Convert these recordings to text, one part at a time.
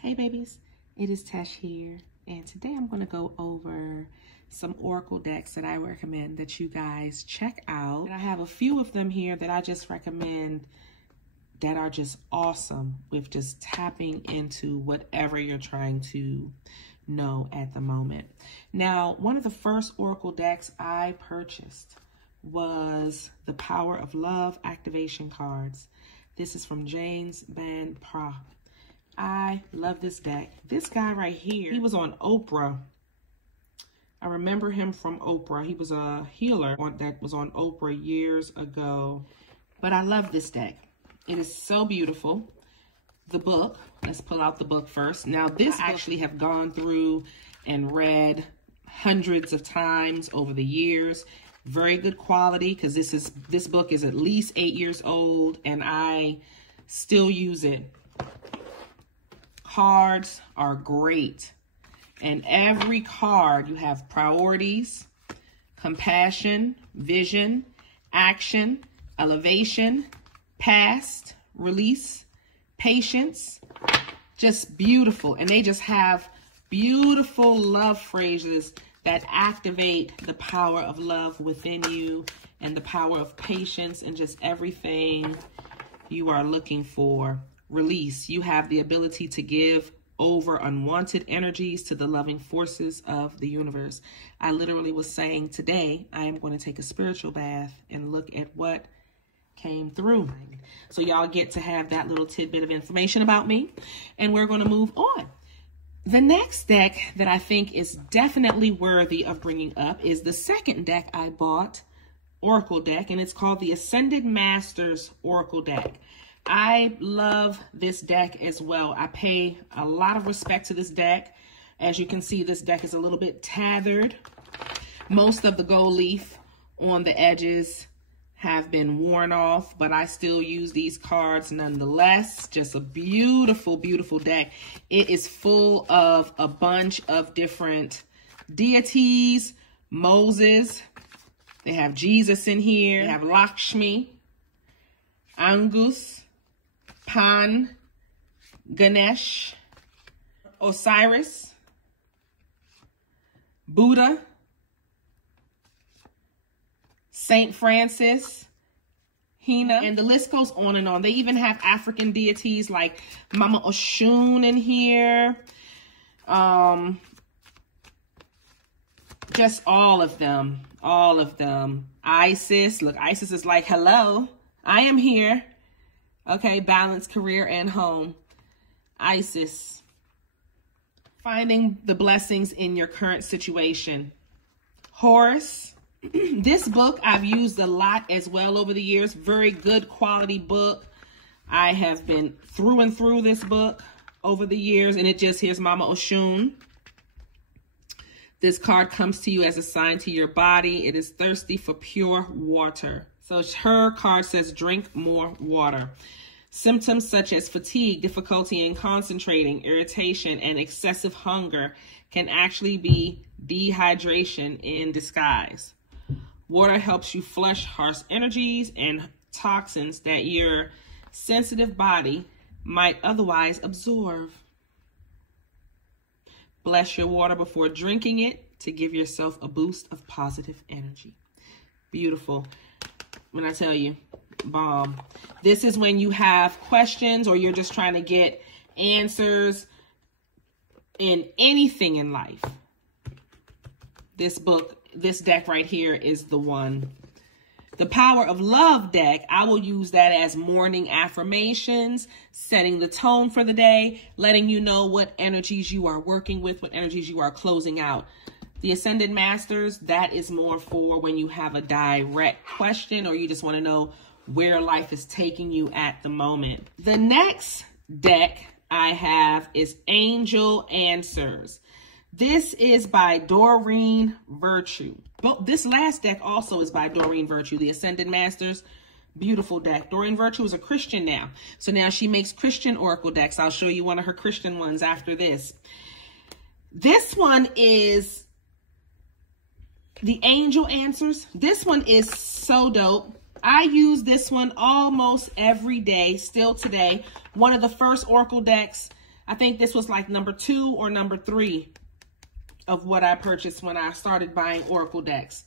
Hey babies, it is Tesh here, and today I'm going to go over some oracle decks that I recommend that you guys check out. And I have a few of them here that I just recommend that are just awesome with just tapping into whatever you're trying to know at the moment. Now, one of the first oracle decks I purchased was the Power of Love activation cards. This is from James Van Pra. I love this deck. This guy right here, he was on Oprah. I remember him from Oprah. He was a healer that was on Oprah years ago. But I love this deck. It is so beautiful. The book, let's pull out the book first. Now this I actually have gone through and read hundreds of times over the years. Very good quality, because this book is at least 8 years old and I still use it. Cards are great. And every card, you have priorities, compassion, vision, action, elevation, past, release, patience. Just beautiful. And they just have beautiful love phrases that activate the power of love within you and the power of patience and just everything you are looking for. Release. You have the ability to give over unwanted energies to the loving forces of the universe. I literally was saying today, I am going to take a spiritual bath and look at what came through. So y'all get to have that little tidbit of information about me, and we're going to move on. The next deck that I think is definitely worthy of bringing up is the second deck I bought, Oracle deck, and it's called the Ascended Masters Oracle deck. I love this deck as well. I pay a lot of respect to this deck. As you can see, this deck is a little bit tattered. Most of the gold leaf on the edges have been worn off, but I still use these cards nonetheless. Just a beautiful, beautiful deck. It is full of a bunch of different deities, Moses. They have Jesus in here. They have Lakshmi, Angus, Pan, Ganesh, Osiris, Buddha, Saint Francis, Hina, and the list goes on and on. They even have African deities like Mama Oshun in here. Just all of them, all of them. Isis, look, Isis is like, hello, I am here. Okay, balance, career, and home. Isis. Finding the blessings in your current situation. Horus. This book I've used a lot as well over the years. Very good quality book. I have been through and through this book over the years, and it just, here's Mama Oshun. This card comes to you as a sign to your body. It is thirsty for pure water. So her card says, drink more water. Symptoms such as fatigue, difficulty in concentrating, irritation, and excessive hunger can actually be dehydration in disguise. Water helps you flush harsh energies and toxins that your sensitive body might otherwise absorb. Bless your water before drinking it to give yourself a boost of positive energy. Beautiful. When I tell you, bomb. This is when you have questions or you're just trying to get answers in anything in life. This book, this deck right here is the one. The Power of Love deck, I will use that as morning affirmations, setting the tone for the day, letting you know what energies you are working with, what energies you are closing out. The Ascended Masters, that is more for when you have a direct question or you just want to know where life is taking you at the moment. The next deck I have is Angel Answers. This is by Doreen Virtue. But this last deck also is by Doreen Virtue, the Ascended Masters. Beautiful deck. Doreen Virtue is a Christian now. So now she makes Christian oracle decks. I'll show you one of her Christian ones after this. This one is the Angel Answers. This one is so dope. I use this one almost every day, still today. One of the first oracle decks I think this was like number 2 or number 3 of what I purchased when I started buying Oracle decks.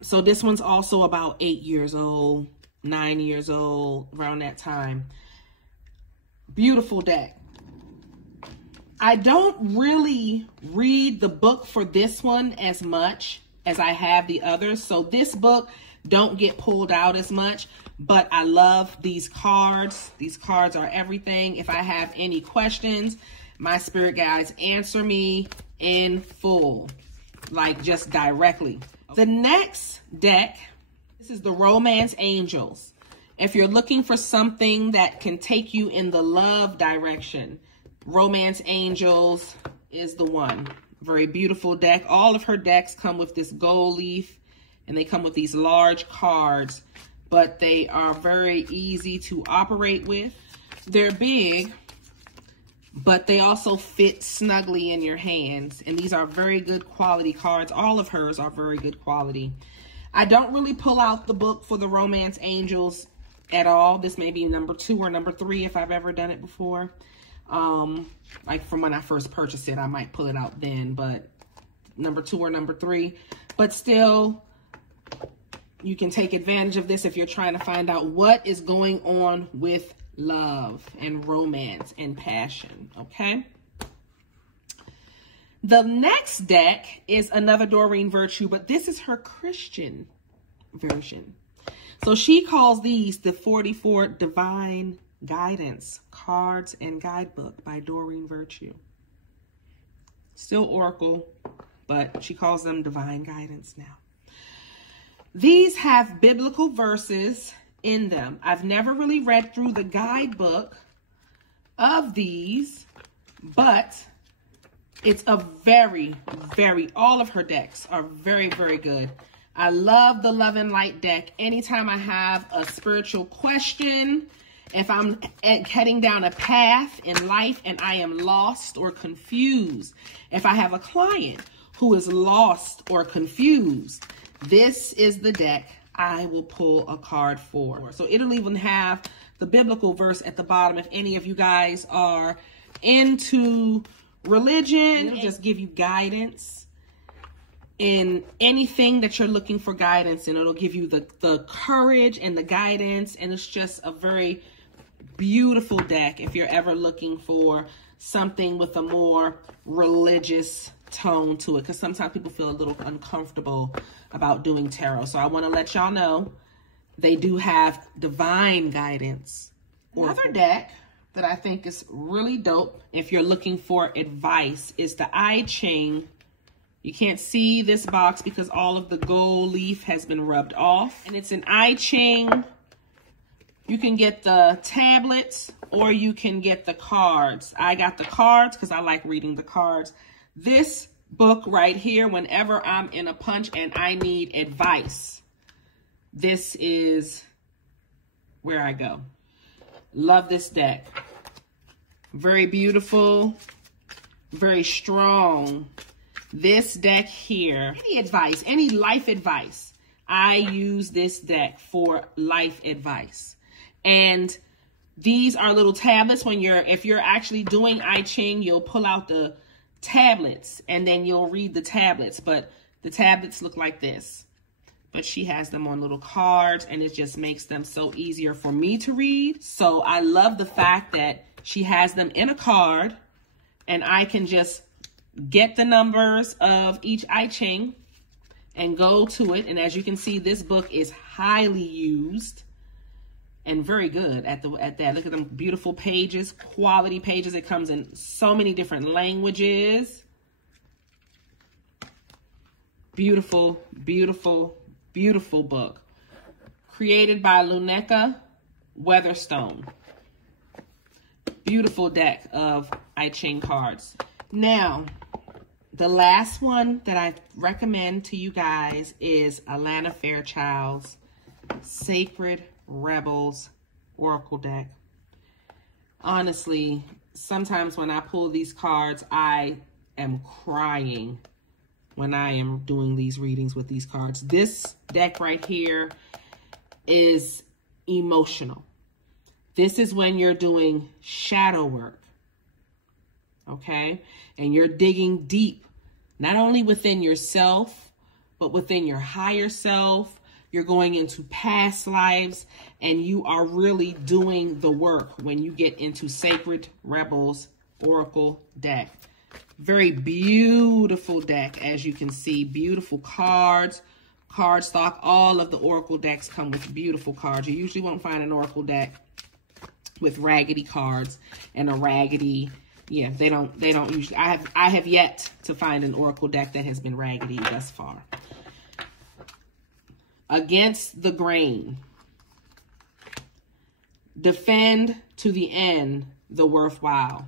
So this one's also about 8 years old, 9 years old, around that time. Beautiful deck. I don't really read the book for this one as much as I have the others. So this book don't get pulled out as much, but I love these cards. These cards are everything. If I have any questions, my spirit guides answer me in full, like just directly. The next deck, this is the Romance Angels. If you're looking for something that can take you in the love direction, Romance Angels is the one. Very beautiful deck. All of her decks come with this gold leaf, and they come with these large cards, but they are very easy to operate with. They're big, but they also fit snugly in your hands, and these are very good quality cards. All of hers are very good quality. I don't really pull out the book for the Romance Angels at all. This may be number 2 or number 3 if I've ever done it before. Like from when I first purchased it, I might pull it out then, but number 2 or number 3. But still, you can take advantage of this if you're trying to find out what is going on with love and romance and passion, okay? The next deck is another Doreen Virtue, but this is her Christian version. So she calls these the 44 Divine Guidance Cards and Guidebook by Doreen Virtue. Still Oracle, but she calls them Divine Guidance now. These have biblical verses in them. I've never really read through the guidebook of these, but it's a very, all of her decks are very, very good. I love the Love and Light deck. Anytime I have a spiritual question, if I'm heading down a path in life and I am lost or confused, if I have a client who is lost or confused, this is the deck I will pull a card for. So it'll even have the biblical verse at the bottom if any of you guys are into religion. It'll just give you guidance in anything that you're looking for guidance in. It'll give you the courage and the guidance, and it's just a very beautiful deck if you're ever looking for something with a more religious tone to it, because sometimes people feel a little uncomfortable about doing tarot. So I want to let y'all know they do have divine guidance. Another deck that I think is really dope if you're looking for advice is the I Ching. You can't see this box because all of the gold leaf has been rubbed off, and it's an I Ching. You can get the tablets or you can get the cards. I got the cards because I like reading the cards. This book right here, whenever I'm in a punch and I need advice, this is where I go. Love this deck. Very beautiful, very strong. This deck here, any advice, any life advice, I use this deck for life advice. And these are little tablets. If you're actually doing I Ching, you'll pull out the tablets and then you'll read the tablets, but the tablets look like this. But she has them on little cards, and it just makes them so easier for me to read. So I love the fact that she has them in a card, and I can just get the numbers of each I Ching and go to it. And as you can see, this book is highly used and very good at that. Look at them beautiful pages, quality pages. It comes in so many different languages. Beautiful, beautiful, beautiful book. Created by Luneka Weatherstone. Beautiful deck of I Ching cards. Now, the last one that I recommend to you guys is Alana Fairchild's Sacred Rebels Oracle deck. Honestly, sometimes when I pull these cards, I am crying when I am doing these readings with these cards. This deck right here is emotional. This is when you're doing shadow work. okay? And you're digging deep, not only within yourself, but within your higher self. You're going into past lives, and you are really doing the work when you get into Sacred Rebels Oracle deck. Very beautiful deck, as you can see. Beautiful cards, cardstock. All of the Oracle decks come with beautiful cards. You usually won't find an Oracle deck with raggedy cards and a raggedy, yeah, they don't usually. I have yet to find an Oracle deck that has been raggedy thus far. Against the grain. Defend to the end the worthwhile.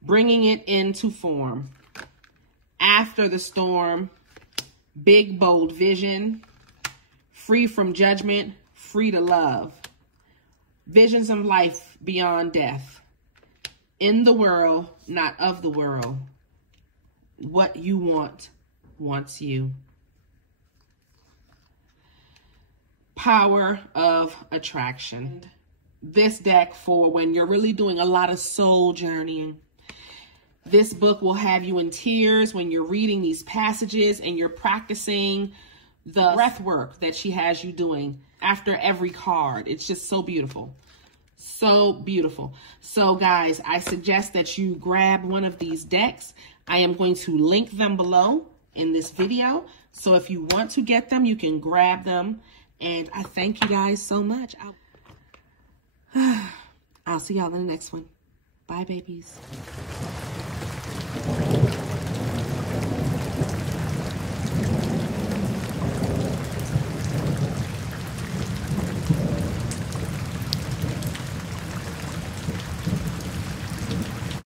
Bringing it into form. After the storm. Big, bold vision. Free from judgment. Free to love. Visions of life beyond death. In the world, not of the world. What you want, wants you. Power of attraction. This deck for when you're really doing a lot of soul journeying. This book will have you in tears when you're reading these passages and you're practicing the breath work that she has you doing after every card. It's just so beautiful. So beautiful. So guys, I suggest that you grab one of these decks. I am going to link them below in this video. So if you want to get them, you can grab them. And I thank you guys so much. I'll see y'all in the next one. Bye, babies.